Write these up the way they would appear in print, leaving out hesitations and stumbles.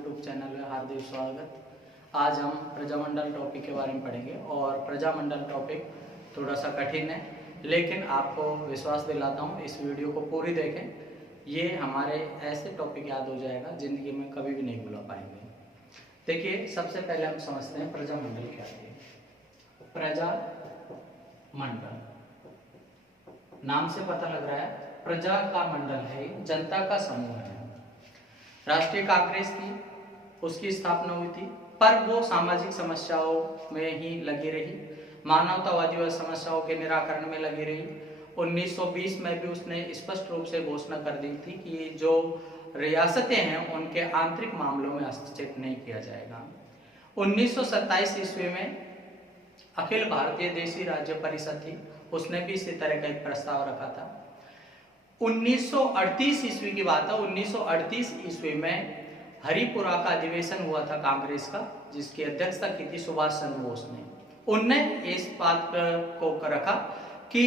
YouTube channel में हार्दिक स्वागत। आज हम प्रजामंडल टॉपिक के बारे में पढ़ेंगे और प्रजामंडल टॉपिक थोड़ा सा कठिन है, लेकिन आपको विश्वास दिलाता हूँ इस वीडियो को पूरी देखें। ये हमारे ऐसे टॉपिक याद हो जाएगा ज़िंदगी में कभी भी नहीं भुला पाएंगे। देखिए, सबसे पहले हम समझते हैं प्रजामंडल क्या है। प्रजामंडल नाम से पता लग रहा है, प्रजा का मंडल है, जनता का समूह है। राष्ट्रीय कांग्रेस थी, उसकी स्थापना हुई थी, पर वो सामाजिक समस्याओं में ही लगी रही, मानवतावादी समस्याओं के निराकरण में लगी रही। 1920 में भी उसने स्पष्ट रूप से घोषणा कर दी थी कि जो रियासतें हैं उनके आंतरिक मामलों में हस्तक्षेप नहीं किया जाएगा। 1927 ईस्वी में अखिल भारतीय देशी राज्य परिषद थी, उसने भी इसी तरह का एक प्रस्ताव रखा था। 1938 ईस्वी की बात है, 1938 ईस्वी में हरिपुरा का अधिवेशन हुआ था कांग्रेस का, जिसकी अध्यक्षता की थी सुभाष चंद्र बोस ने। उनने इस बात को रखा कि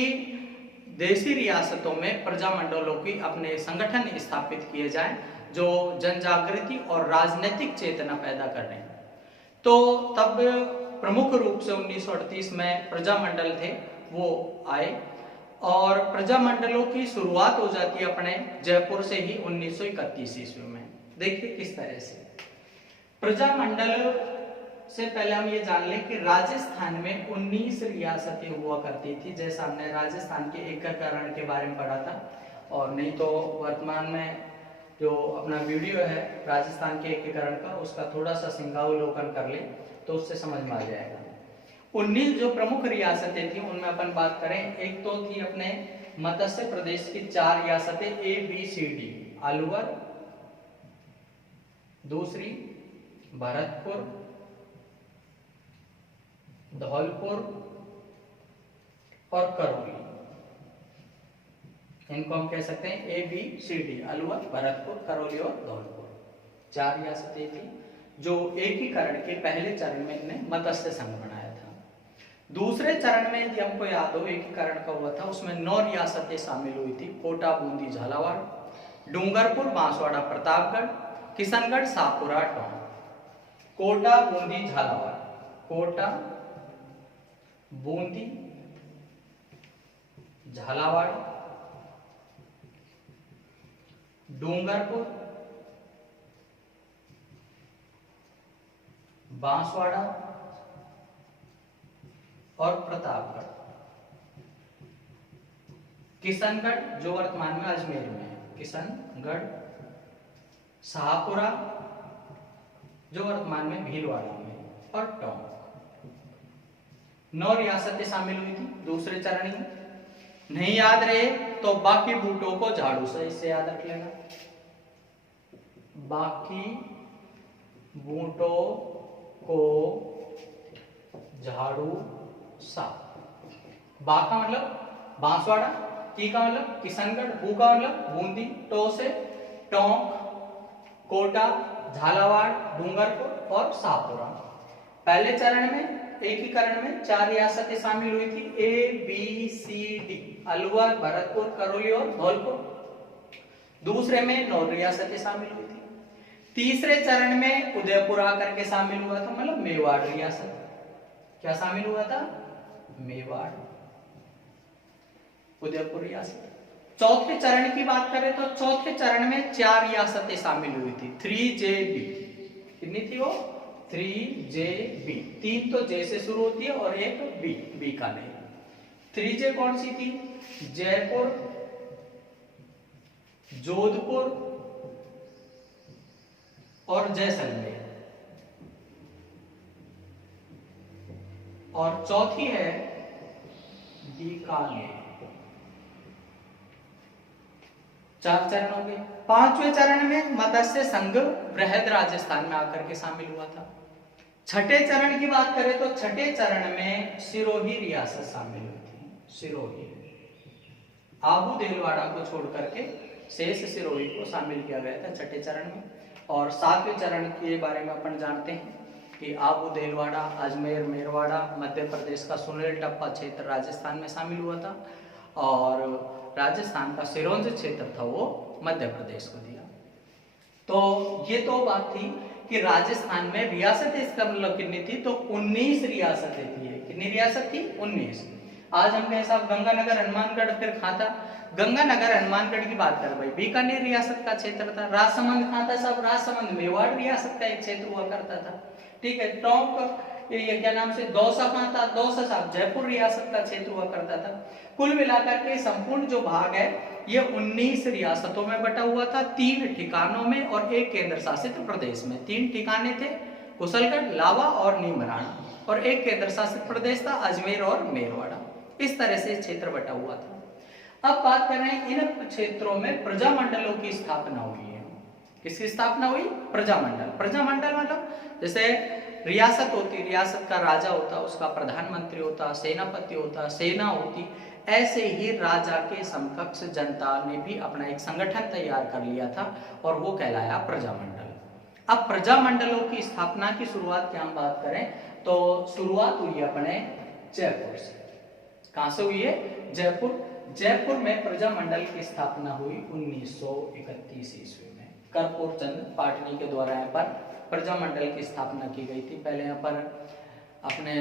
देशी रियासतों में प्रजामंडलों की अपने संगठन स्थापित किए जाएं जो जन जागृति और राजनीतिक चेतना पैदा कर रहे हैं। तो तब प्रमुख रूप से 1938 में प्रजामंडल थे वो आए और प्रजामंडलों की शुरुआत हो जाती है अपने जयपुर से ही 1931 ईस्वी में। देखिए किस तरह से प्रजामंडल से पहले हम ये जान लें कि राजस्थान में 19 रियासतें हुआ करती थी, जैसा हमने राजस्थान के एकीकरण के बारे में पढ़ा था। और नहीं तो वर्तमान में जो अपना वीडियो है राजस्थान के एकीकरण का, उसका थोड़ा सा सिंहावलोकन कर ले तो उससे समझ में आ जाएगा। 19 जो प्रमुख रियासतें थी उनमें अपन बात करें, एक तो थी अपने मत्स्य प्रदेश की 4 रियासतें ABCD, अलवर, दूसरी भरतपुर, धौलपुर और करौली। इनको हम कह सकते हैं ABCD, अलवर, भरतपुर, करौली और धौलपुर। 4 रियासतें थी जो एकीकरण के पहले चरण में इन्हें मत्स्य संघ बनाया था। दूसरे चरण में यदि हमको याद हो एकीकरण का हुआ था, उसमें 9 रियासतें शामिल हुई थी, कोटा, बूंदी, झालावाड़, डूंगरपुर, बांसवाड़ा, प्रतापगढ़, किशनगढ़, शाहपुरा, टोंक। कोटा, बूंदी, झालावाड़, कोटा, बूंदी, झालावाड़, डूंगरपुर, बांसवाड़ा और प्रतापगढ़। किशनगढ़ जो वर्तमान में अजमेर में है, किशनगढ़, शाहपुरा जो वर्तमान में भीलवाड़ा में है और टोंक। 9 रियासतें शामिल हुई थी दूसरे चरण में। नहीं याद रहे तो बाकी बूटों को झाड़ू से इससे याद रख लेना, बाकी बूटों को झाड़ू सा। बा का मतलब बांसवाड़ा, की का मतलब किशनगढ़, बू का मतलब बूंदी, टो से टोंक, कोटा, झालावाड़, डूंगरपुर और शाहपुरा। पहले चरण में एकीकरण में 4 रियासतें शामिल हुई थी, ABCD, अलवर, भरतपुर, करौली और धौलपुर। दूसरे में 9 रियासतें शामिल हुई थी। तीसरे चरण में उदयपुर आकर के शामिल हुआ था, मतलब मेवाड़ रियासत। क्या शामिल हुआ था? मेवाड़, उदयपुर रियासत। चौथे चरण की बात करें तो चौथे चरण में 4 रियासतें शामिल हुई थी, 3JB। कितनी थी वो? 3JB। 3 तो J से शुरू होती है और एक B का नहीं। 3J कौन सी थी? जयपुर, जोधपुर और जैसलमेर। और चौथी है बीकानेर। 4 चरण हो गए। 5वें चरण में मत्स्य संघ बृहद राजस्थान में आकर के शामिल हुआ था। छठे चरण की बात करें तो छठे चरण में सिरोही रियासत शामिल हुई थी, सिरोही। आबू देलवाड़ा को छोड़ करके शेष सिरोही को शामिल किया गया था छठे चरण में। और 7वें चरण के बारे में अपन जानते हैं कि आबू देलवाड़ा, अजमेर, मेरवाड़ा मध्य प्रदेश का सुनील टप्पा क्षेत्र राजस्थान में शामिल हुआ था और राजस्थान का सिरोंज क्षेत्र था वो मध्य प्रदेश को दिया। तो ये तो बात थी कि राजस्थान में रियासतें इसका मतलब कितनी थी, तो 19 रियासतें थी। कितनी रियासत थी? 19। आज हम कहें साहब गंगानगर हनुमानगढ़, फिर कहाँ था? गंगानगर हनुमानगढ़ की बात कर भाई, बीकानेर रियासत का क्षेत्र था। राजसमंद कहाँ था साहब? राजसमंद मेवाड़ रियासत का एक क्षेत्र हुआ करता था। ठीक है। टोंक ये क्या नाम से, दौसा कहाँ था? दौसा साहब जयपुर रियासत का क्षेत्र हुआ करता था। कुल मिलाकर के संपूर्ण जो भाग है ये 19 रियासतों में बटा हुआ था, 3 ठिकानों में और 1 केंद्र शासित प्रदेश में। 3 ठिकाने थे, कुशलगढ़, लावा और नीमराना, और 1 केंद्र शासित प्रदेश था, अजमेर और मेरवाड़ा। इस तरह से क्षेत्र बटा हुआ था। अब बात कर रहे हैं इन क्षेत्रों में प्रजामंडलों की स्थापना हुई है। किसकी स्थापना हुई? प्रजामंडल। प्रजामंडल मतलब जैसे रियासत होती, रियासत का राजा होता, उसका प्रधानमंत्री होता, सेनापति होता, सेना होती, ऐसे ही राजा के समकक्ष जनता ने भी अपना एक संगठन तैयार कर लिया था और वो कहलाया प्रजामंडल। अब प्रजामंडलों की स्थापना की शुरुआत की हम बात करें तो शुरुआत हुई अपने जयपुर से। कहां से हुई है? जयपुर। जयपुर में प्रजामंडल की स्थापना हुई 1931 ईस्वी में। कर्पूर चंद पाटनी के द्वारा यहाँ पर प्रजामंडल की स्थापना की गई थी। पहले यहाँ पर अपने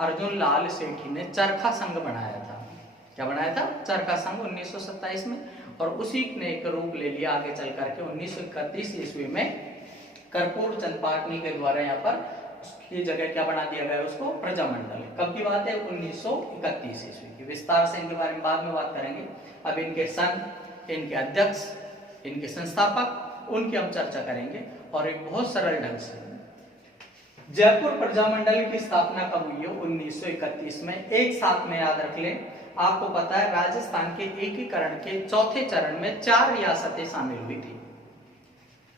अर्जुन लाल सेठी ने चरखा संघ बनाया था। क्या बनाया था? चरखा संघ 1927 में, और उसी ने एक रूप ले लिया आगे चल करके 1931 ईस्वी में कर्पूर चंद पाटनी के द्वारा यहाँ पर उसकी जगह क्या बना दिया गया? उसको प्रजामंडल। कब की बात है? 1931 ईस्वी की। विस्तार से इनके बारे में बाद में बात करेंगे। अब इनके सन, इनके अध्यक्ष, इनके संस्थापक, उनकी हम चर्चा करेंगे और एक बहुत सरल ढंग से। जयपुर प्रजामंडल की स्थापना कब हुई है? 1931 में। एक साथ में याद रख लें, आपको पता है राजस्थान के एकीकरण के चौथे चरण में 4 रियासतें शामिल हुई थी।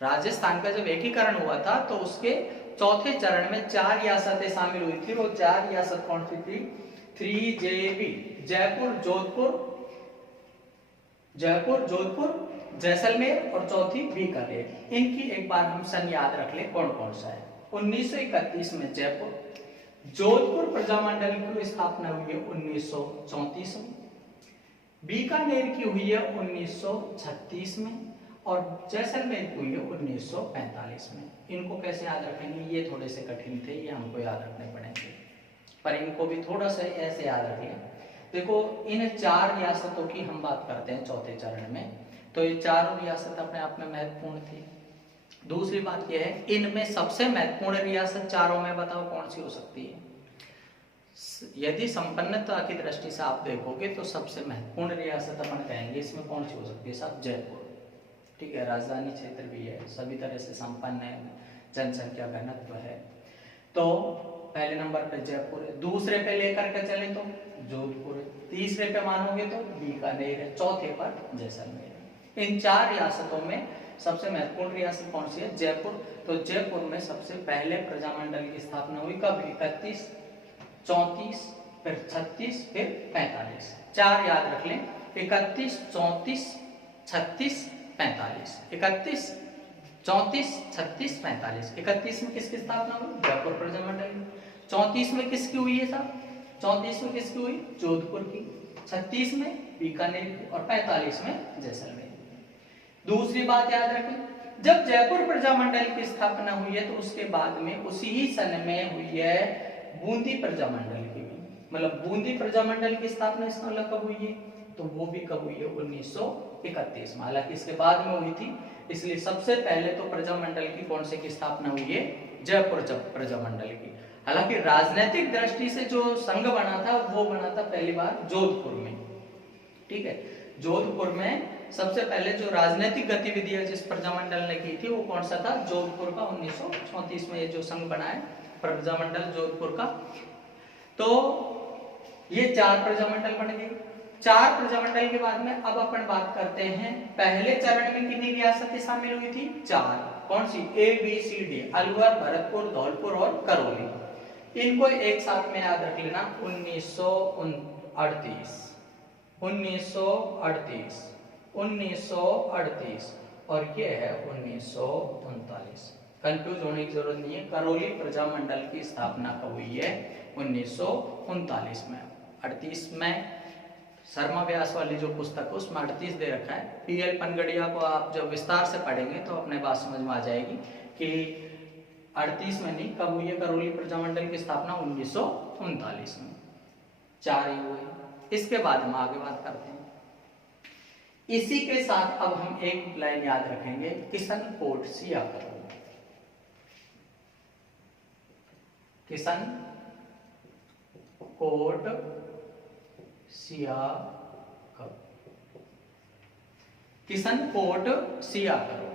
राजस्थान का जब एकीकरण हुआ था तो उसके चौथे चरण में 4 रियासतें शामिल हुई थी। वो 4 रियासत कौन सी थी? 3JB, जयपुर, जोधपुर, जैसलमेर और चौथी बीकानेर। इनकी एक बार हम सन याद रख ले कौन कौन सा है। 1931 में जयपुर। जोधपुर प्रजामंडल की स्थापना हुई है 1934 में। बीकानेर की हुई है 1936 में और जैसलमेर की हुई है 1945 में। इनको कैसे याद रखेंगे? ये थोड़े से कठिन थे, ये हमको याद रखने पड़ेंगे, पर इनको भी थोड़ा सा ऐसे याद रखें। देखो, इन 4 रियासतों की हम बात करते हैं चौथे चरण में, तो ये चारों रियासत अपने आप में महत्वपूर्ण थी। दूसरी बात यह है, इनमें सबसे महत्वपूर्ण रियासत चारों में बताओ कौन सी हो सकती है? यदि संपन्नता की दृष्टि से आप देखोगे तो सबसे महत्वपूर्ण रियासत अपन कहेंगे इसमें कौन सी हो सकती है साहब? जयपुर। ठीक है, राजधानी क्षेत्र भी है, सभी तरह से संपन्न है, जनसंख्या घनत्व है, तो पहले नंबर पे जयपुर है। दूसरे पे लेकर के चले तो जोधपुर है, तीसरे पे मानोगे तो बीकानेर है, चौथे पर जैसलमेर है। इन 4 रियासतों में सबसे महत्वपूर्ण रियासत कौन सी है? जयपुर। तो जयपुर में सबसे पहले प्रजामंडल की स्थापना हुई कब? 31, 34, फिर 36, फिर 45। 4 याद रख लें, 31, 34, 36, 45। 31, 34, 36, 45। 31 में किसकी स्थापना हुई? जयपुर प्रजामंडल। 34 में किसकी हुई है साहब? 34 में किसकी हुई? जोधपुर की। 36 में बीकानेर की और 45 में जैसलमेर। दूसरी बात याद रखें, जब जयपुर प्रजामंडल की स्थापना हुई है तो उसके बाद में उसी ही सन में हुई है बूंदी प्रजामंडल की भी। मतलब बूंदी प्रजामंडल की स्थापना इसका मतलब कब हुई है? तो वो भी कब हुई है? 1931 में। हालांकि इसके बाद में हुई थी, इसलिए सबसे पहले तो प्रजामंडल की कौन से की स्थापना हुई है? जयपुर प्रजामंडल की। हालांकि राजनीतिक दृष्टि से जो संघ बना था वो बना था पहली बार जोधपुर में। ठीक है, जोधपुर में सबसे पहले जो राजनीतिक गतिविधियां जिस प्रजामंडल ने की थी वो कौन सा था? जोधपुर का। 1934 में ये जो संघ बना है प्रजामंडल जोधपुर का। तो ये 4 प्रजामंडल बन गए। 4 प्रजामंडल के बाद में अब अपन बात करते हैं पहले चरण में कितनी रियासतें शामिल हुई थी? 4। कौन सी? ABCD, अलवर, भरतपुर, धौलपुर और करौली। इनको एक साथ में याद रख लेना। 1938 और ये है 1939। कंफ्यूज होने की जरूरत नहीं है। करौली प्रजामंडल की स्थापना कब हुई है? 1939 में। 38 में शर्मा व्यास वाली जो पुस्तक है उसमें 38 दे रखा है। PL पनगड़िया को आप जब विस्तार से पढ़ेंगे तो अपने बात समझ में आ जाएगी कि 38 में नहीं, कब हुई है करौली प्रजामंडल की स्थापना? 1939 में। 4 ही हुए। इसके बाद हम आगे बात करते हैं। इसी के साथ अब हम एक लाइन याद रखेंगे, किशन कोट सिया करो। किशन कोट सिया करो। किशन कोट सिया करो।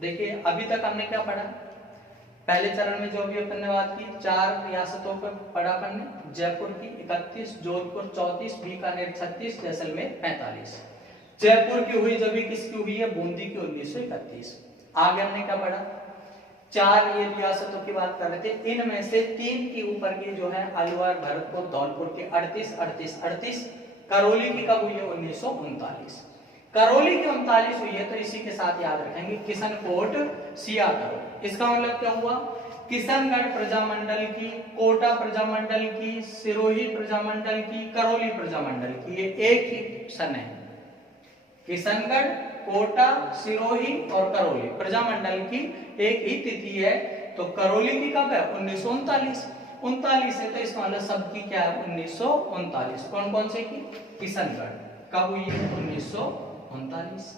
देखिए अभी तक हमने क्या पढ़ा? पहले चरण में जो भी अपन ने बात की, 4 रियासतों पर पढ़ा अपन ने, जयपुर की 31, जोधपुर 34, बीकानेर 36, जैसलमेर 45। जयपुर की हुई जब भी किसकी हुई है? बूंदी की 1931। आगे हमने क्या पढ़ा? 4 ये रियासतों की बात कर रहे थे, इनमें से 3 की ऊपर की जो है अलवर, भरतपुर, धौलपुर की 38। करौली की कब हुई है? 1939। करौली की 39 हुई है, तो इसी के साथ याद रखेंगे किशन कोट सिया करो। इसका मतलब क्या हुआ? किशनगढ़ प्रजामंडल की, कोटा प्रजामंडल की, सिरोही प्रजामंडल की, करौली प्रजामंडल की, ये एक ही सन है। किशनगढ़, कोटा, सिरोही और करौली प्रजामंडल की एक ही तिथि है। तो करौली की कब है? 1939। 39 है, तो इसका मतलब सबकी क्या है? 1939। कौन कौन से की? किशनगढ़ कब हुई है? 1939।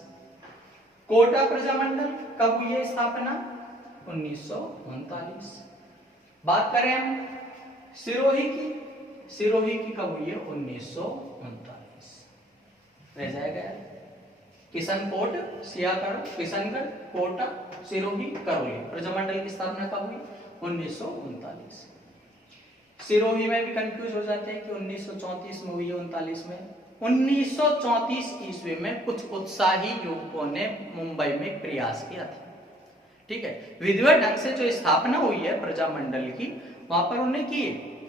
कोटा प्रजामंडल कब हुई है स्थापना? 1939। बात करें हम सिरोही की, सिरोही की कब हुई है? 1939। रह जाएगा किशनकोट सियागढ़, किशनगढ़, कोटा, सिरोही, करौली प्रजामंडल की स्थापना कब हुई? 1939। सिरोही में भी कंफ्यूज हो जाते हैं कि 1934 में हुई है, 39 में। 1934 ईस्वी में कुछ उत्साही युवकों ने मुंबई में प्रयास किया था, ठीक है। विधिवत ढंग से जो स्थापना हुई है प्रजामंडल की, वहां पर उन्हें की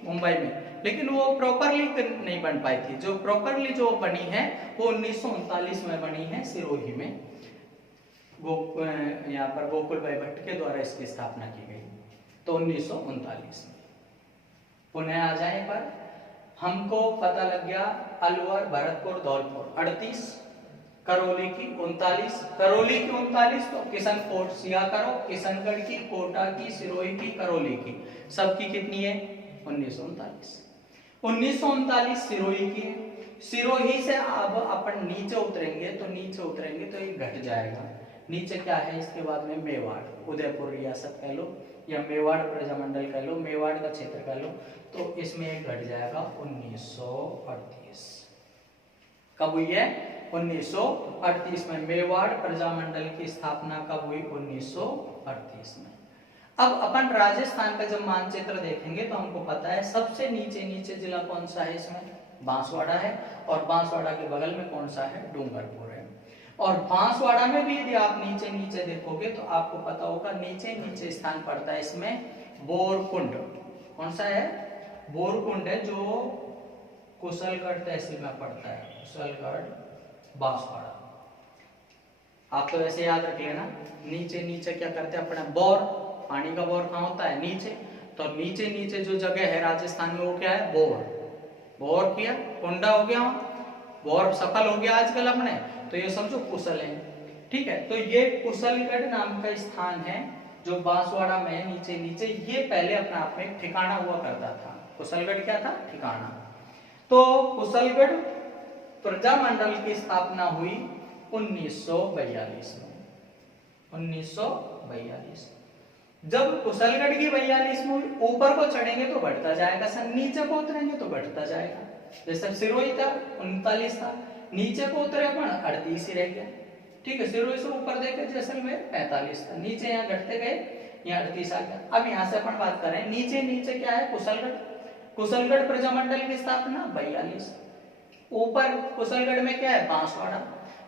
मुंबई में, लेकिन वो प्रॉपरली नहीं बन पाई थी। जो प्रॉपरली जो बनी है वो 1939 में बनी है सिरोही में। यहाँ पर गोकुल भाई भट्ट के द्वारा इसकी स्थापना की गई, तो 1939 में। पुनः आ जाए पर हमको पता लग गया अलवर, भरतपुर, धौलपुर 38, करौली की 39, करौली की 39 तो किशनकोट सिया करो, किशनगढ़ की, कोटा की, सिरोही की, करौली की, सबकी कितनी है? 1939। 1939 सिरोही की है। सिरोही से अब अपन नीचे उतरेंगे तो ये घट जाएगा। नीचे क्या है? इसके बाद में मेवाड़, उदयपुर रियासत कह लो या मेवाड़ प्रजामंडल कह लो, मेवाड़ का क्षेत्र कह लो, तो इसमें एक घट जाएगा 1938। कब हुई है? 1938 में। मेवाड़ प्रजामंडल की स्थापना कब हुई? 1938 में। अब अपन राजस्थान का जब मानचित्र देखेंगे तो हमको पता है सबसे नीचे जिला कौन सा है? इसमें बांसवाड़ा है, और बांसवाड़ा के बगल में कौन सा है? डूंगरपुर है। और बांसवाड़ा में भी यदि आप नीचे देखोगे तो आपको पता होगा नीचे स्थान पड़ता है इसमें बोरकुंड। कौन सा है? बोरकुंड है, जो कुशलगढ़ तहसील में पड़ता है। कुशलगढ़, बांसवाड़ा। आप तो वैसे याद रख लेना, नीचे क्या करते हैं अपना बोर, पानी का बोर कहाँ होता है? नीचे। तो नीचे जो जगह है राजस्थान में वो क्या है? बोर किया, कुंडा हो गया, बोर सफल हो गया आजकल अपने, तो ये समझो कुशल है, ठीक है। तो ये कुशलगढ़ नाम का स्थान है जो बांसवाड़ा में नीचे ये पहले अपने आप में ठिकाना हुआ करता था। कुशलगढ़ क्या था? ठिकाना। तो कुशलगढ़ प्रजामंडल की स्थापना हुई 1942 में। 1942 जब कुशलगढ़ की 42 में ऊपर को चढ़ेंगे तो बढ़ता जाएगा सन, नीचे को उतरेंगे तो बढ़ता जाएगा। जैसे सिरोही था 39 था, नीचे को उतरे अपन 38 ही रह गया, ठीक है। सिरोही से ऊपर देखे जैसलमेर 45 था, नीचे यहाँ घटते गए, यहाँ 38 आ गया। अब यहाँ से अपन बात करें नीचे क्या है? कुशलगढ़। कुशलगढ़ प्रजामंडल की स्थापना 42। ऊपर कुशलगढ़ में क्या है? बांसवाड़ा।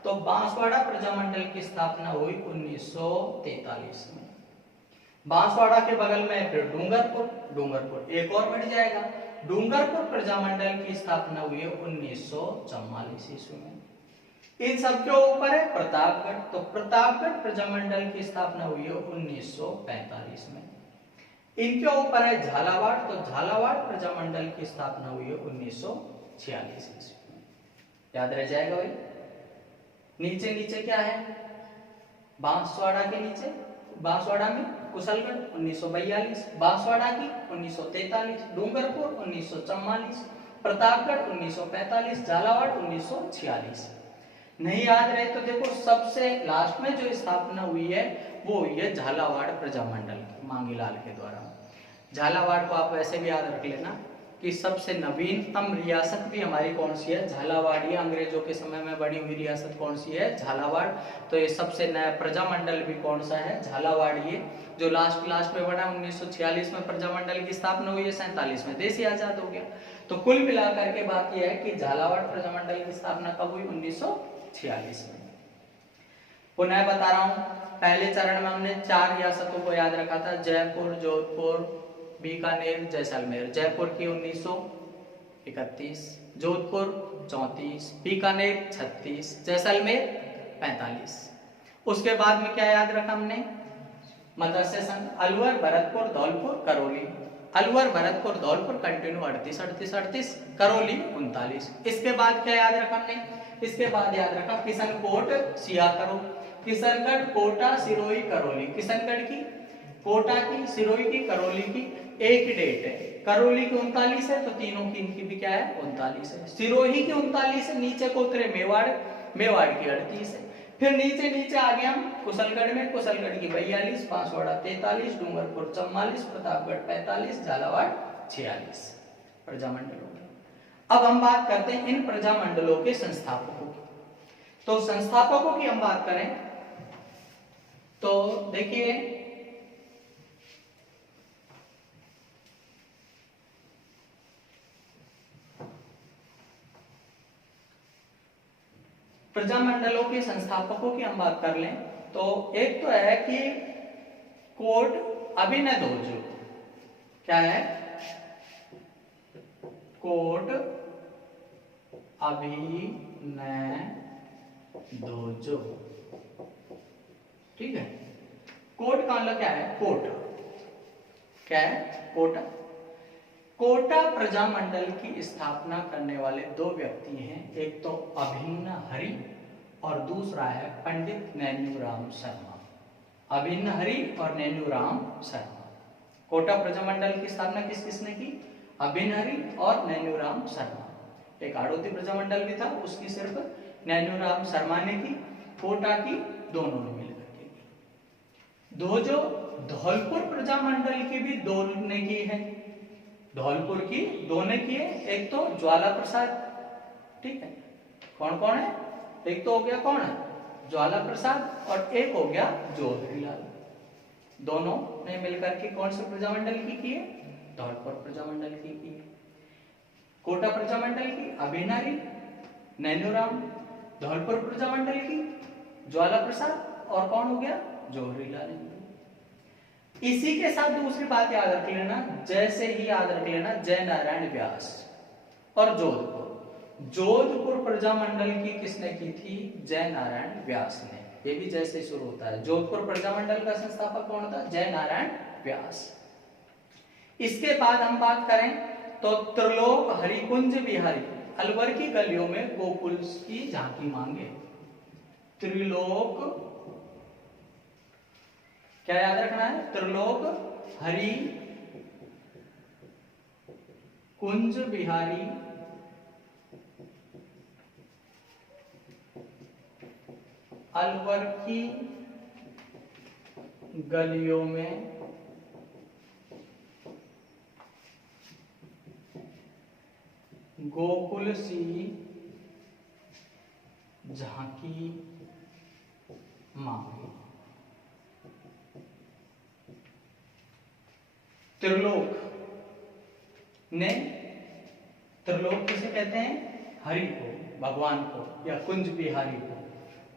तो बांसवाड़ा प्रजामंडल की स्थापना हुई 1943 में। बांसवाड़ा के बगल में फिर डूंगरपुर एक और बढ़ जाएगा। डूंगरपुर प्रजामंडल की स्थापना हुई है 1944 ईस्वी में। इन सबके ऊपर है प्रतापगढ़, तो प्रतापगढ़ प्रजामंडल की स्थापना हुई है 1945 में। इनके ऊपर है झालावाड़, तो झालावाड़ प्रजामंडल की स्थापना हुई है 1946 ईस्वी में। याद रह जाएगा भाई। नीचे क्या है? बांसवाड़ा के नीचे, बांसवाड़ा में कुशलगढ़ 1942, बांसवाड़ा की 1943, डूंगरपुर 1944, प्रतापगढ़ 1945, झालावाड़ 1946। नहीं याद रहे तो देखो सबसे लास्ट में जो स्थापना हुई है वो हुई है झालावाड़ प्रजामंडल की, मांगीलाल के द्वारा। झालावाड़ को आप वैसे भी याद रख लेना कि सबसे नवीनतम रियासत भी हमारी कौन सी है, झालावाड़। ये अंग्रेजों के समय में बनी हुई रियासत कौन सी है, झालावाड़। तो ये सबसे नया प्रजामंडल भी कौन सा है, झालावाड़। ये जो लास्ट में बना 1946 में प्रजामंडल की स्थापना हुई है, 47 में देश ही आजाद हो गया। तो कुल मिलाकर के बात यह है कि झालावाड़ प्रजामंडल की स्थापना कब हुई, 1946 में। पुनः बता रहा हूं, पहले चरण में हमने 4 रियासतों को याद रखा था, जयपुर, जोधपुर, बीकानेर, जैसलमेर। जयपुर की 1931, जोधपुर 34, बीकानेर 36, जैसलमेर 45। उसके बाद में क्या याद रखा हमने, मत्स्य संघ, अलवर, भरतपुर, धौलपुर, करौली। अलवर, भरतपुर, धौलपुर कंटिन्यू 38, करौली 39। इसके बाद क्या याद रखा हमने, इसके बाद याद रखा किशनकोट, सियाकरो, किशनगढ़, कोटा, सिरोही, करौली। किशनगढ़ की, कोटा की, सिरोही की, करौली की एक डेट है। करौली की 39 है, तो तीनों की इनकी भी क्या है, 39 है। सिरोही की 39 है, नीचे को उतरे मेवाड़ की 38 है। फिर नीचे आ गए हम कुशलगढ़ में, कुशलगढ़ की 42, बांसवाड़ा 43, डूंगरपुर 44, प्रतापगढ़ 45, झालावाड़ 46 प्रजामंडलों की। अब हम बात करते हैं इन प्रजामंडलों के संस्थापकों की। तो संस्थापकों की हम बात करें तो देखिए, प्रजामंडलों के संस्थापकों की हम बात कर लें तो एक तो है कि कोट अभिनवध्वज। क्या है, कोट अभिनवध्वज। ठीक है, कोट का मतलब क्या है, कोट क्या है, कोटा। कोटा प्रजामंडल की स्थापना करने वाले 2 व्यक्ति हैं, एक तो अभिन्न हरि और दूसरा है पंडित नैन्यूराम शर्मा। अभिन्न हरि और नैन्यूराम शर्मा। कोटा प्रजामंडल की स्थापना किसने की, अभिन्न हरि और नैन्यूराम शर्मा। एक आड़ोती प्रजामंडल भी था, उसकी सिर्फ नैन्यूराम शर्मा ने की, कोटा की दोनों ने मिलकर के की। दो जो धौलपुर प्रजामंडल की भी 2 ने की है, धौलपुर की 2 ने की है। एक तो ज्वाला प्रसाद, ठीक है, कौन कौन है, एक तो हो गया कौन है, ज्वाला प्रसाद, और एक हो गया जोहरीलाल। दोनों ने मिलकर के कौन से प्रजामंडल की है, धौलपुर प्रजामंडल की है। कोटा प्रजामंडल की अभिन्न हरि, नैन्यूराम, धौलपुर प्रजामंडल की ज्वाला प्रसाद, और कौन हो गया, जोहरीलाल। इसी के साथ दूसरी बात याद रख लेना, जैसे ही याद रख लेना जय नारायण व्यास और जोधपुर। जोधपुर प्रजामंडल की किसने की थी, जय नारायण व्यास ने। ये भी जैसे शुरू होता है, जोधपुर प्रजामंडल का संस्थापक कौन था, जय नारायण व्यास। इसके बाद हम बात करें तो त्रिलोक हरिकुंज बिहारी अलवर की गलियों में गोकुल की झांकी मांगे। त्रिलोक क्या याद रखना है, त्रिलोक हरि कुंज बिहारी अलवर की गलियों में गोकुल सी झांकी मांगी। त्रिलोक ने, त्रिलोक किसे कहते हैं, हरि को, भगवान को, या कुंज बिहारी को।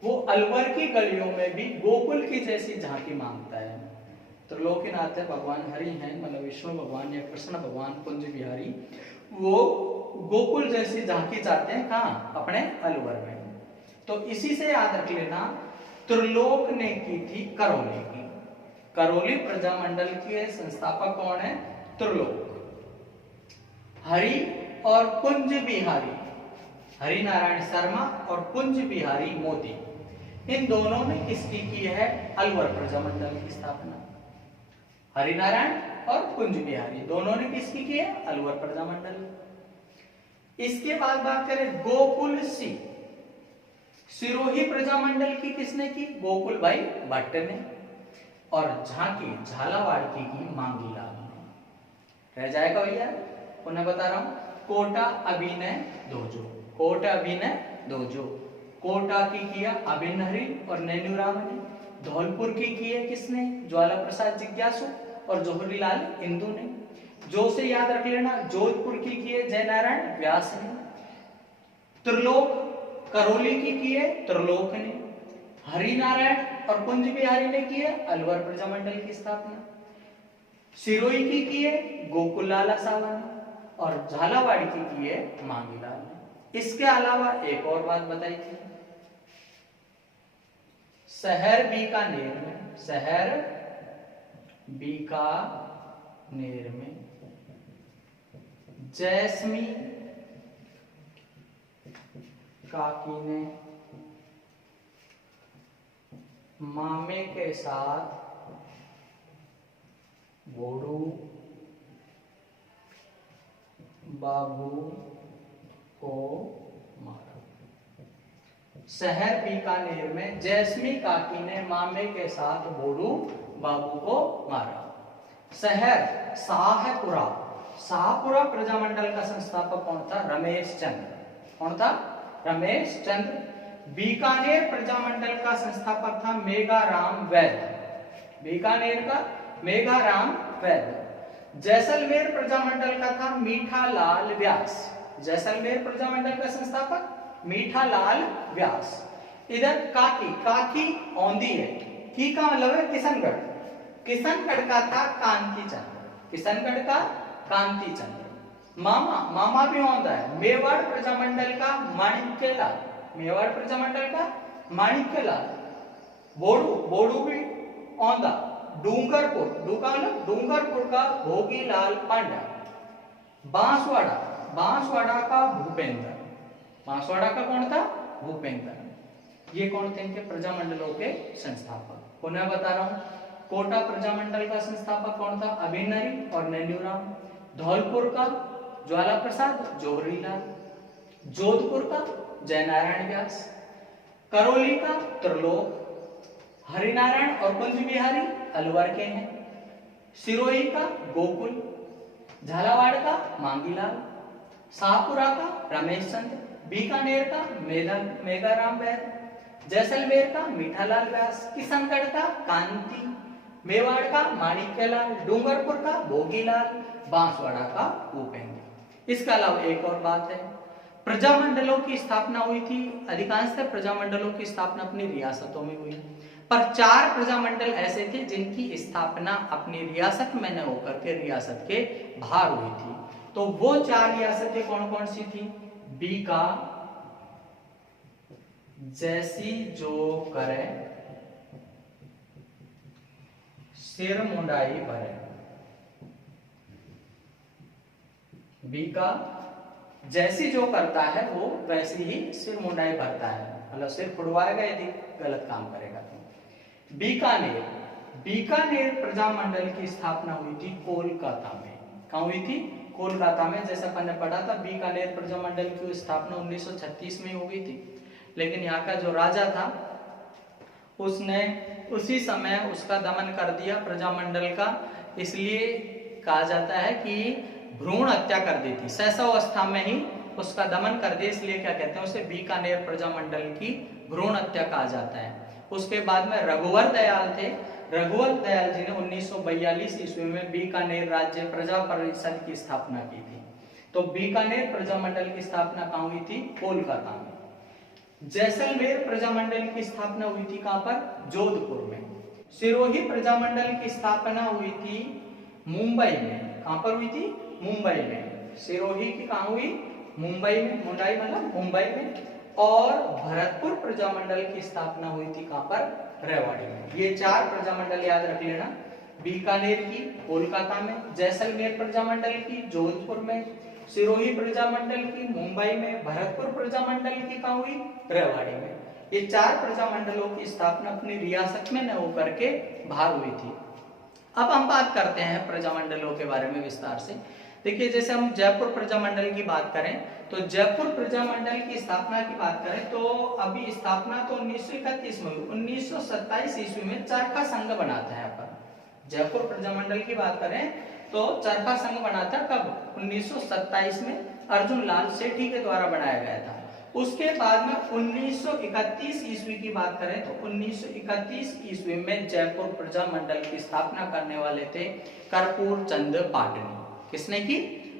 वो अलवर की गलियों में भी गोकुल की जैसी झांकी मांगता है। त्रिलोकीनाथ है, भगवान हरि हैं, मतलब विष्णु भगवान या कृष्ण भगवान कुंज बिहारी, वो गोकुल जैसी झांकी चाहते हैं, कहाँ, अपने अलवर में। तो इसी से याद रख लेना, त्रिलोक ने की थी करौली की। करौली प्रजामंडल के संस्थापक कौन है, त्रिलोक। हरि और कुंज बिहारी, हरि नारायण शर्मा और कुंज बिहारी मोदी, इन दोनों ने किसकी की है, अलवर प्रजामंडल की स्थापना। हरिनारायण और कुंज बिहारी, दोनों ने किसकी की है? अलवर प्रजामंडल। इसके बाद बात करें गोकुल सिंह, सिरोही प्रजामंडल की किसने की? गोकुल भाई भट्ट ने। और झांकी झालावाड़ की मांगीलाल ने। रह जाएगा भैया, उन्हें बता रहा हूं, कोटा अभिनय दोजो, कोटा अभिनय दोजो, कोटा की किया अभिनहरी और नैनूराम ने। धौलपुर की है किसने? ज्वाला प्रसाद जिज्ञासु और जौहरीलाल इंदु ने। जो से याद रख लेना, जोधपुर की है जयनारायण व्यास ने। त्रिलोक करौली की है त्रिलोक ने। हरिनारायण और कुंज बिहारी ने की है अलवर प्रजामंडल की स्थापना। सिरोही की है गोकुल लाला सावा ने और झालावाड़ की है मांगीलाल ने। इसके अलावा एक और बात बताई थी, शहर बीकानेर में, शहर बीकानेर में जैस्मी काकी ने मामे के साथ बोड़ू बाबू को मारा। शहर बीकानेर में जैस्मी काकी ने मामे के साथ बोड़ू बाबू को मारा। शहर शाहपुरा, शाहपुरा प्रजामंडल का संस्थापक कौन था? रमेश चंद्र। कौन था? रमेश चंद्र। बीकानेर प्रजामंडल का संस्थापक था मेघाराम वैद्य, बीकानेर का मेघाराम वैद्य। जैसलमेर प्रजामंडल का था मीठालाल व्यास, जैसलमेर प्रजामंडल का संस्थापक मीठालाल व्यास। इधर काकी, काकी औंधी है, की का मतलब है किशनगढ़, किशनगढ़ का था कांति चंद्र, किशनगढ़ का कांति चंद्र। मामा, मामा भी औंधा है, मेवाड़ प्रजामंडल का माणिक्यलाल, मेवाड़ प्रजामंडल का माणिक्यलाल। बोड़ू, बोड़ू भी औंधा। डूंगरपुर, डूंगरपुर का भोगीलाल पांडा। बांसवाड़ा, बांसवाड़ा का भूपेंद्र, बांसवाड़ा का कौन था? भूपेंद्र। ये कौन थे? इनके प्रजामंडलों के संस्थापक। पुनः बता रहा हूं, कोटा प्रजामंडल का संस्थापक कौन था? अभिनरी और नैनूराम। धौलपुर का ज्वाला प्रसाद जौहरीलाल। जोधपुर का जयनारायण व्यास। करौली का त्रिलोक। हरिनारायण और कुंज बिहारी अलवर के हैं। सिरोही का गोकुल। झालावाड़ का मांगीलाल। शाहपुरा का रमेश चंद्र। बीकानेर का मेघाराम वैद्य। जैसलमेर का मीठालाल व्यास। किशनगढ़ का कांति। मेवाड़ का माणिक्यलाल। डूंगरपुर का भोगीलाल। बांसवाड़ा का भूपेंद्र। इसके अलावा एक और बात है, प्रजामंडलों की स्थापना हुई थी, अधिकांशतः प्रजामंडलों की स्थापना अपनी रियासतों में हुई, पर 4 प्रजामंडल ऐसे थे जिनकी स्थापना अपनी रियासत में न होकर के रियासत के बाहर हुई थी। तो वो 4 रियासतें कौन कौन सी थी? बीका जैसी जो करे सिर मुंडाई भरे। बीका जैसी जो करता है वो वैसी ही सिर मुंडाई भरता है, मतलब सिर फुड़वाएगा यदि गलत काम करेगा तो। बीकानेर, बीकानेर प्रजामंडल की स्थापना हुई थी कोलकाता में। कहां हुई थी? कोलकाता में। जैसा अपन ने पढ़ा था, बीकानेर प्रजामंडल की स्थापना 1936 में हो गई थी, लेकिन यहाँ का जो राजा था उसने उसी समय उसका दमन कर दिया प्रजामंडल का, इसलिए कहा जाता है कि भ्रूण हत्या कर दी थी, शैशवावस्था में ही उसका दमन कर दिया, इसलिए क्या कहते हैं उसे बीकानेर प्रजामंडल की भ्रूण हत्या कहा जाता है। उसके बाद में रघुवर दयाल थे, रघुवर दयाल जी ने 1942 ईस्वी में बीकानेर राज्य प्रजा परिषद की स्थापना की थी। तो बीकानेर प्रजामंडल की स्थापना कहां हुई थी? कोलकाता में। जैसलमेर प्रजामंडल की स्थापना हुई थी कहां पर? जोधपुर में। सिरोही प्रजामंडल की स्थापना हुई थी मुंबई में। कहां पर हुई थी? मुंबई में। सिरोही की कहां हुई? मुंबई में। मुंडाई मतलब मुंबई में। और भरतपुर प्रजामंडल की स्थापना हुई थी कहां पर? रेवाड़ी में। ये 4 प्रजामंडल याद रख लेना। बीकानेर की कोलकाता में, जैसलमेर प्रजामंडल की जोधपुर में, सिरोही प्रजामंडल की मुंबई में, भरतपुर प्रजामंडल की कहां हुई? रेवाड़ी में। ये 4 प्रजामंडलों की स्थापना अपनी रियासत में न होकर के बाहर हुई थी। अब हम बात करते हैं प्रजामंडलों के बारे में विस्तार से। देखिए, जैसे हम जयपुर प्रजामंडल की बात करें तो जयपुर प्रजामंडल की स्थापना की बात करें तो अभी स्थापना तो 1931 में हुई। 1927 ईस्वी में चरखा संघ बना था। यहाँ पर जयपुर प्रजामंडल की बात करें तो चरखा संघ बना था कब? 1927 में अर्जुन लाल सेठी के द्वारा बनाया गया था। उसके बाद में 1931 ईस्वी की बात करें तो 1931 ईस्वी में जयपुर प्रजामंडल की स्थापना करने वाले थे कर्पूर चंद पाटनी। किसने की?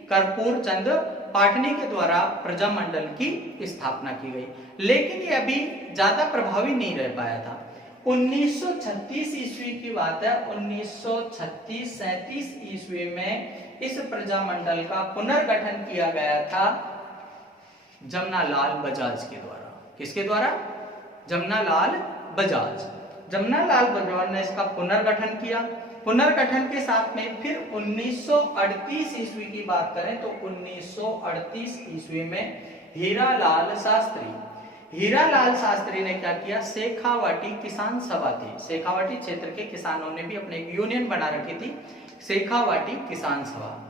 कर्पूर चंद पाटनी के द्वारा प्रजामंडल की स्थापना की गई। लेकिन ये अभी ज्यादा प्रभावी नहीं रह पाया था। 1936 ईस्वी की बात है। 1936-37 ईस्वी में इस प्रजामंडल का पुनर्गठन किया गया था जमनालाल बजाज के द्वारा। किसके द्वारा? जमनालाल बजाज। जमनालाल बजाज ने इसका पुनर्गठन किया। पुनर्गठन के साथ में फिर 1938 ईस्वी की बात करें तो 1938 ईस्वी में हीरालाल शास्त्री ने क्या किया? शेखावाटी किसान सभा थी। शेखावाटी क्षेत्र के किसानों ने भी अपने एक यूनियन बना रखी थी, शेखावाटी किसान सभा।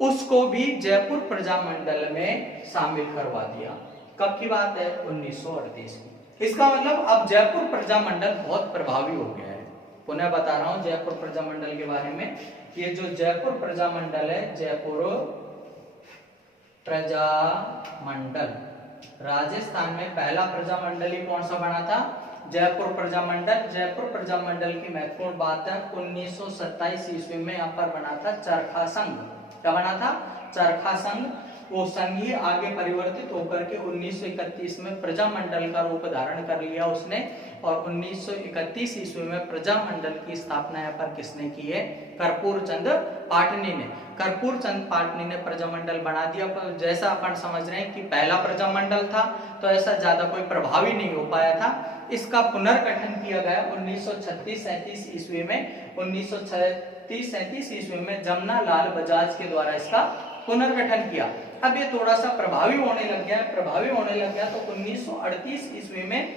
उसको भी जयपुर प्रजामंडल में शामिल करवा दिया। कब की बात है? 1938 की। इसका मतलब अब जयपुर प्रजामंडल बहुत प्रभावी हो गया है। पुनः बता रहा हूं जयपुर प्रजामंडल के बारे में। ये जो जयपुर प्रजामंडल है, जयपुर प्रजामंडल, राजस्थान में पहला प्रजामंडल ही कौन सा बना था? जयपुर प्रजामंडल। जयपुर प्रजामंडल की महत्वपूर्ण बात है 1927 ईस्वी में यहाँ पर बना था चरखा संघ। क्या बना था? चरखा संघ। वो संघ ही आगे परिवर्तित होकर के 1931 में प्रजामंडल का रूप धारण कर लिया उसने। और 1931 ईस्वी में प्रजामंडल की स्थापना यहाँ पर किसने की है? कर्पूर चंद पाटनी ने। कर्पूर चंद पाटनी ने प्रजामंडल बना दिया। पर जैसा अपन समझ रहे हैं कि पहला प्रजामंडल था तो ऐसा ज्यादा कोई प्रभावी नहीं हो पाया था। इसका पुनर्गठन किया गया 1936-37 ईस्वी में। 1936-37 ईस्वी में जमनालाल बजाज के द्वारा इसका पुनर्गठन किया। अब ये थोड़ा सा प्रभावी होने लग गया तो 1938 ईस्वी में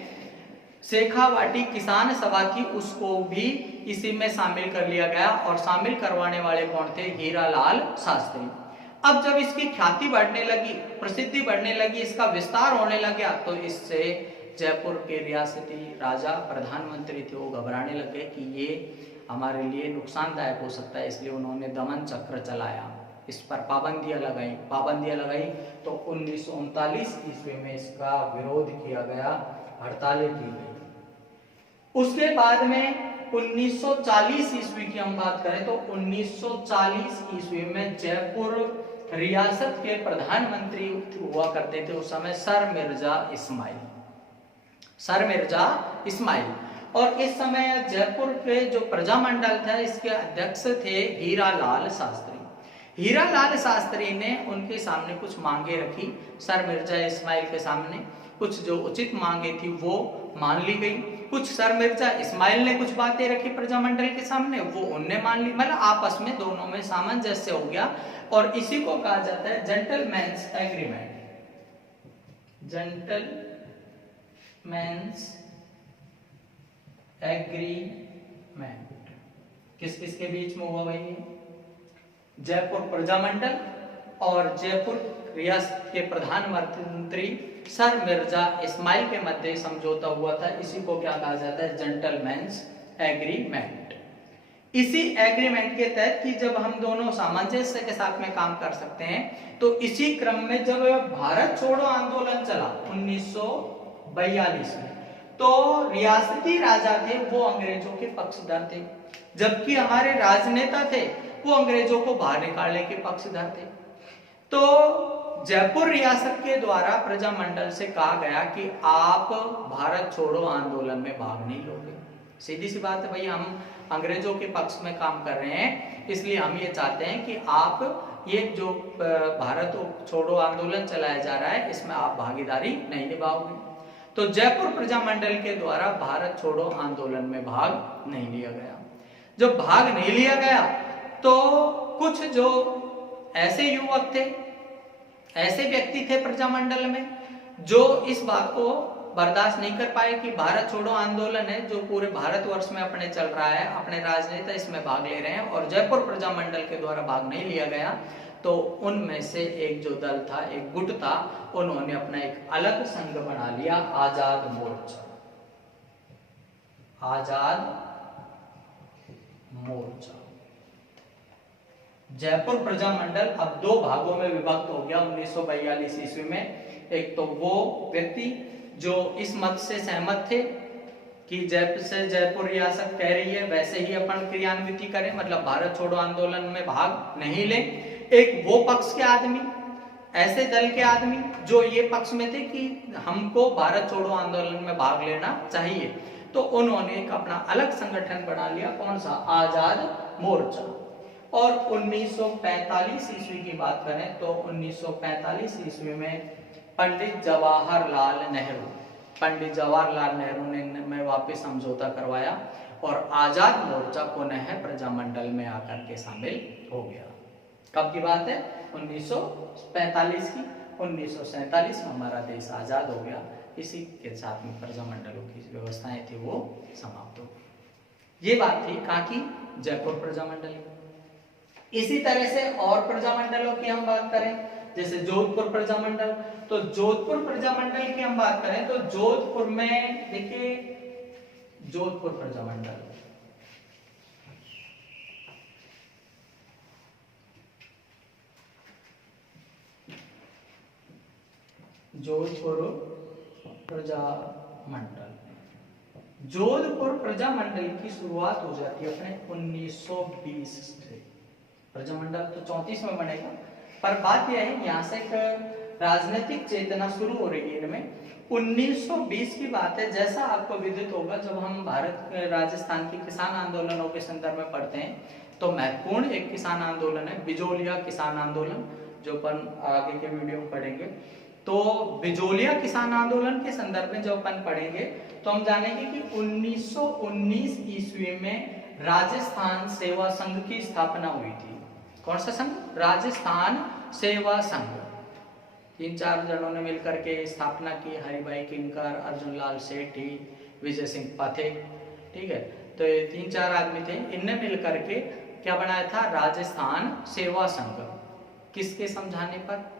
शेखावाटी किसान सभा थी, उसको भी इसी में शामिल कर लिया गया। और शामिल करवाने वाले कौन थे? हीरालाल शास्त्री। अब जब इसकी ख्याति बढ़ने लगी, प्रसिद्धि बढ़ने लगी, इसका विस्तार होने लगा तो इससे जयपुर के रियासती राजा, प्रधानमंत्री थे, वो घबराने लगे कि ये हमारे लिए नुकसानदायक हो सकता है। इसलिए उन्होंने दमन चक्र चलाया, इस पर पाबंदियां लगाई। तो 1939 ईस्वी में इसका विरोध किया गया, हड़तालें की गई। उसके बाद में 1940 ईस्वी की हम बात करें तो 1940 ईस्वी में जयपुर रियासत के प्रधानमंत्री हुआ करते थे उस समय सर मिर्जा इस्माइल। और इस समय जयपुर के जो प्रजामंडल था इसके अध्यक्ष थे हीरालाल शास्त्री ने उनके सामने कुछ मांगे रखी। सर मिर्जा इस्माइल के सामने कुछ जो उचित मांगे थी वो मान ली गई। कुछ सर मिर्जा इस्माइल ने कुछ बातें रखी प्रजामंडल के सामने, वो उनने मान ली। मतलब आपस में दोनों में सामंजस्य हो गया। और इसी को कहा जाता है जेंटलमैन्स एग्रीमेंट। किस किस के बीच में हुआ भाई? जयपुर प्रजामंडल और जयपुर रियासत के प्रधानमंत्री सर मिर्जा इस्माइल के मध्य समझौता हुआ था। इसी को क्या कहा जाता है? Gentleman's agreement. इसी एग्रीमेंट के तहत कि जब हम दोनों सामंजस्य के साथ में काम कर सकते हैं, तो इसी क्रम में जब भारत छोड़ो आंदोलन चला 1942 में, तो रियासती राजा थे वो अंग्रेजों के पक्षधर थे, जबकि हमारे राजनेता थे वो अंग्रेजों को बाहर निकालने के पक्षधर थे। तो जयपुर रियासत के द्वारा प्रजामंडल से कहा गया कि आप भारत छोड़ो आंदोलन में भाग नहीं लोगे। सीधी सी बात है भाई, हम अंग्रेजों के पक्ष में काम कर रहे हैं, इसलिए हम ये चाहते हैं कि आप ये जो भारत छोड़ो आंदोलन चलाया जा रहा है इसमें आप भागीदारी नहीं निभाओगे। तो जयपुर प्रजामंडल के द्वारा भारत छोड़ो आंदोलन में भाग नहीं लिया गया। जब भाग नहीं लिया गया तो कुछ जो ऐसे युवक थे, ऐसे व्यक्ति थे प्रजामंडल में जो इस बात को बर्दाश्त नहीं कर पाए कि भारत छोड़ो आंदोलन है जो पूरे भारतवर्ष में अपने चल रहा है, अपने राजनेता इसमें भाग ले रहे हैं और जयपुर प्रजामंडल के द्वारा भाग नहीं लिया गया, तो उनमें से एक जो दल था, एक गुट था, उन्होंने अपना एक अलग संघ बना लिया, आजाद मोर्चा। आजाद मोर्चा। जयपुर प्रजामंडल अब दो भागों में विभक्त हो गया 1942 ईस्वी में। एक तो वो व्यक्ति जो इस मत से सहमत थे कि जयपुर रियासत कह रही है वैसे ही अपन क्रियान्वित करें, मतलब भारत छोड़ो आंदोलन में भाग नहीं लें। एक वो पक्ष के आदमी, ऐसे दल के आदमी जो ये पक्ष में थे कि हमको भारत छोड़ो आंदोलन में भाग लेना चाहिए, तो उन्होंने एक अपना अलग संगठन बना लिया। कौन सा? आजाद मोर्चा। और 1945 ईस्वी की बात करें तो 1945 ईस्वी में पंडित जवाहरलाल नेहरू ने वापस समझौता करवाया और आजाद मोर्चा पुनः प्रजामंडल में आकर के शामिल हो गया। कब की बात है? 1945 की। 1947 में हमारा देश आजाद हो गया। इसी के साथ में प्रजामंडलों की व्यवस्थाएं थी वो समाप्त हो गई। ये बात थी कहाँ की? जयपुर प्रजामंडल। इसी तरह से और प्रजामंडलों की हम बात करें, जैसे जोधपुर प्रजामंडल, तो जोधपुर प्रजामंडल की हम बात करें तो जोधपुर में देखिए, जोधपुर प्रजामंडल जोधपुर प्रजामंडल की शुरुआत हो जाती है अपने 1920 से। प्रजामंडल तो 34 में बनेगा, पर बात यह है यहाँ से एक राजनीतिक चेतना शुरू हो रही है इनमें। 1920 की बात है। जैसा आपको विदित होगा, जब हम भारत राजस्थान की किसान आंदोलनों के संदर्भ में पढ़ते हैं तो महत्वपूर्ण एक किसान आंदोलन है बिजोलिया किसान आंदोलन, जो अपन आगे के वीडियो में पढ़ेंगे। तो बिजोलिया किसान आंदोलन के संदर्भ में जब अपन पढ़ेंगे तो हम जानेंगे कि 1919 ईस्वी में राजस्थान सेवा संघ की स्थापना हुई थी। कौन सा संघ? राजस्थान सेवा संघ। 3-4 जनों ने मिलकर के स्थापना की, हरिभाई किंकर, अर्जुन लाल सेठी, विजय सिंह पाठक, ठीक है। तो ये 3-4 आदमी थे, इनने मिलकर के क्या बनाया था? राजस्थान सेवा संघ। किसके समझाने पर?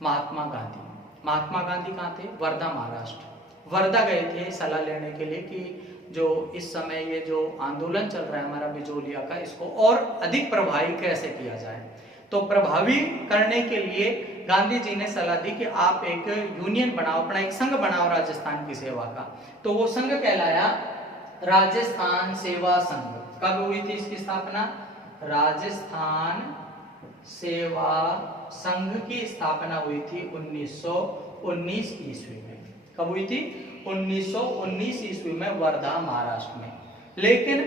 महात्मा गांधी। महात्मा गांधी कहाँ थे? वर्धा, महाराष्ट्र। वर्धा गए थे सलाह लेने के लिए कि जो इस समय ये जो आंदोलन चल रहा है हमारा बिजोलिया का, इसको और अधिक प्रभावी कैसे किया जाए। तो प्रभावी करने के लिए गांधी जी ने सलाह दी कि आप एक यूनियन बनाओ, अपना एक संघ बनाओ राजस्थान की सेवा का। तो वो संघ कहलाया राजस्थान सेवा संघ। कब हुई थी इसकी स्थापना? राजस्थान सेवा संघ की स्थापना हुई थी 1919 ईस्वी में। कब हुई थी? 1919 ईस्वी में वर्धा, महाराष्ट्र में। लेकिन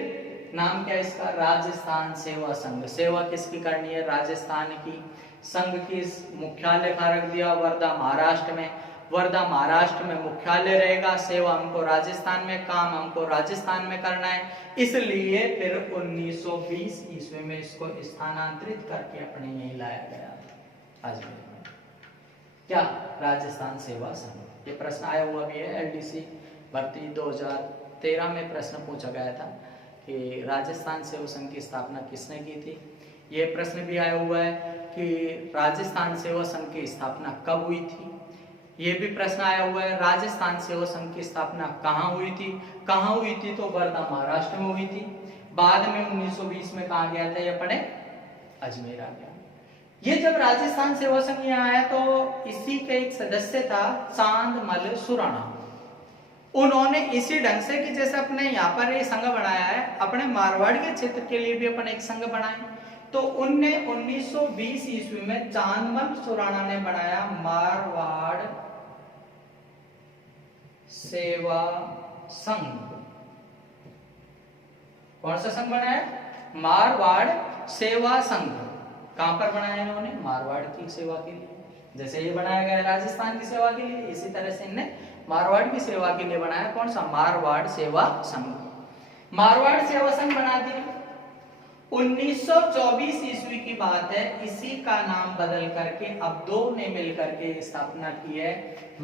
नाम क्या है इसका? राजस्थान सेवा संघ। सेवा किसकी करनी है? राजस्थान की। संघ की मुख्यालय कहाँ रख दिया? वर्धा, महाराष्ट्र में। वर्धा, महाराष्ट्र में मुख्यालय रहेगा। सेवा हमको राजस्थान में, काम हमको राजस्थान में करना है। इसलिए फिर 1920 ईस्वी में इसको स्थानांतरित करके अपने यहीं लाया गया अजमेर में। क्या? राजस्थान सेवा संघ। ये प्रश्न आया हुआ भी है एलडीसी भर्ती 2013 में प्रश्न पूछा गया था कि राजस्थान सेवा संघ की स्थापना किसने की थी। ये प्रश्न भी आया हुआ है कि राजस्थान सेवा संघ की स्थापना कब हुई थी। ये भी प्रश्न आया हुआ है राजस्थान सेवा संघ की स्थापना कहाँ हुई थी। कहाँ हुई थी? तो वर्धा, महाराष्ट्र में हुई थी। बाद में 1920 में कहा गया था? ये अपने अजमेर आ गया। ये जब राजस्थान सेवा संघ यहाँ आया तो इसी के एक सदस्य था चांदमल सुराणा। उन्होंने इसी ढंग से कि जैसे अपने यहाँ पर ये संघ बनाया है, अपने मारवाड़ के क्षेत्र के लिए भी अपन एक संघ बनाए। तो उनने 1920 ईस्वी में चांदमल सुराणा ने बनाया मारवाड़ सेवा संघ। कौन सा संघ बनाया? मारवाड़ सेवा संघ। कहां पर बनाया इन्होंने? मारवाड़ की सेवा के लिए। जैसे ये बनाया गया राजस्थान की सेवा के लिए, इसी तरह से इन्हें मारवाड़ की सेवा के लिए बनाया। कौन सा? मारवाड़ सेवा संघ। मारवाड़ सेवा संघ बना दिया। 1924 ईस्वी की बात है। इसी का नाम बदल करके अब दो ने मिल करके स्थापना की है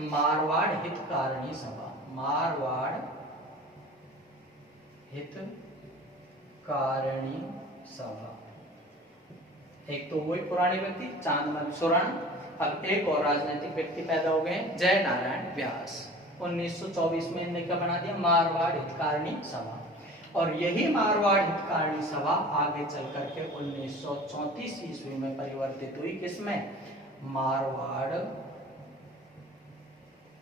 मारवाड़ हितकारिणी सभा। मारवाड़ हितकारिणी सभा। एक तो वही पुराने व्यक्ति चांदमल सोरण, अब एक और राजनीतिक व्यक्ति पैदा हो गए जय नारायण व्यास। 1924 में इनने क्या बना दिया मारवाड़ हितकारिणी सभा। और यही मारवाड़ हितकारिणी सभा आगे चल करके 1934 ईस्वी में परिवर्तित हुई किसमें, मारवाड़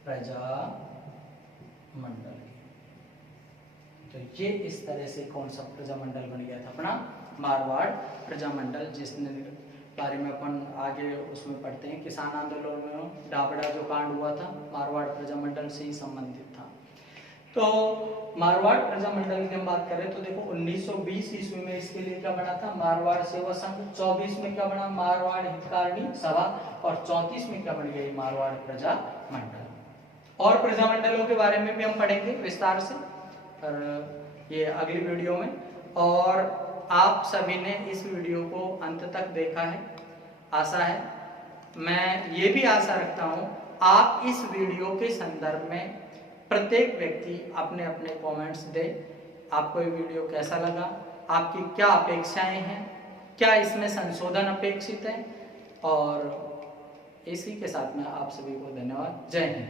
प्रजा मंडल। तो ये इस तरह से कौन सा प्रजा मंडल बन गया था अपना मारवाड़ प्रजा मंडल, जिसने बारे में अपन आगे उसमें पढ़ते हैं। किसान आंदोलन में डाबड़ा जो कांड हुआ था मारवाड़ प्रजा मंडल से ही संबंधित था। तो मारवाड़ प्रजा मंडल की हम बात करें तो देखो 1920 ईस्वी में इसके लिए क्या बना था मारवाड़ सेवा संघ, 24 में क्या बना मारवाड़ हितकारिणी सभा और 34 में क्या बन गई मारवाड़ प्रजा मंडल। और प्रजा मंडलों के बारे में भी हम पढ़ेंगे विस्तार से और ये अगली वीडियो में। और आप सभी ने इस वीडियो को अंत तक देखा है, आशा है, मैं ये भी आशा रखता हूँ आप इस वीडियो के संदर्भ में प्रत्येक व्यक्ति अपने अपने कमेंट्स दे। आपको ये वीडियो कैसा लगा, आपकी क्या अपेक्षाएं हैं, क्या इसमें संशोधन अपेक्षित है। और इसी के साथ में आप सभी को धन्यवाद। जय हिंद।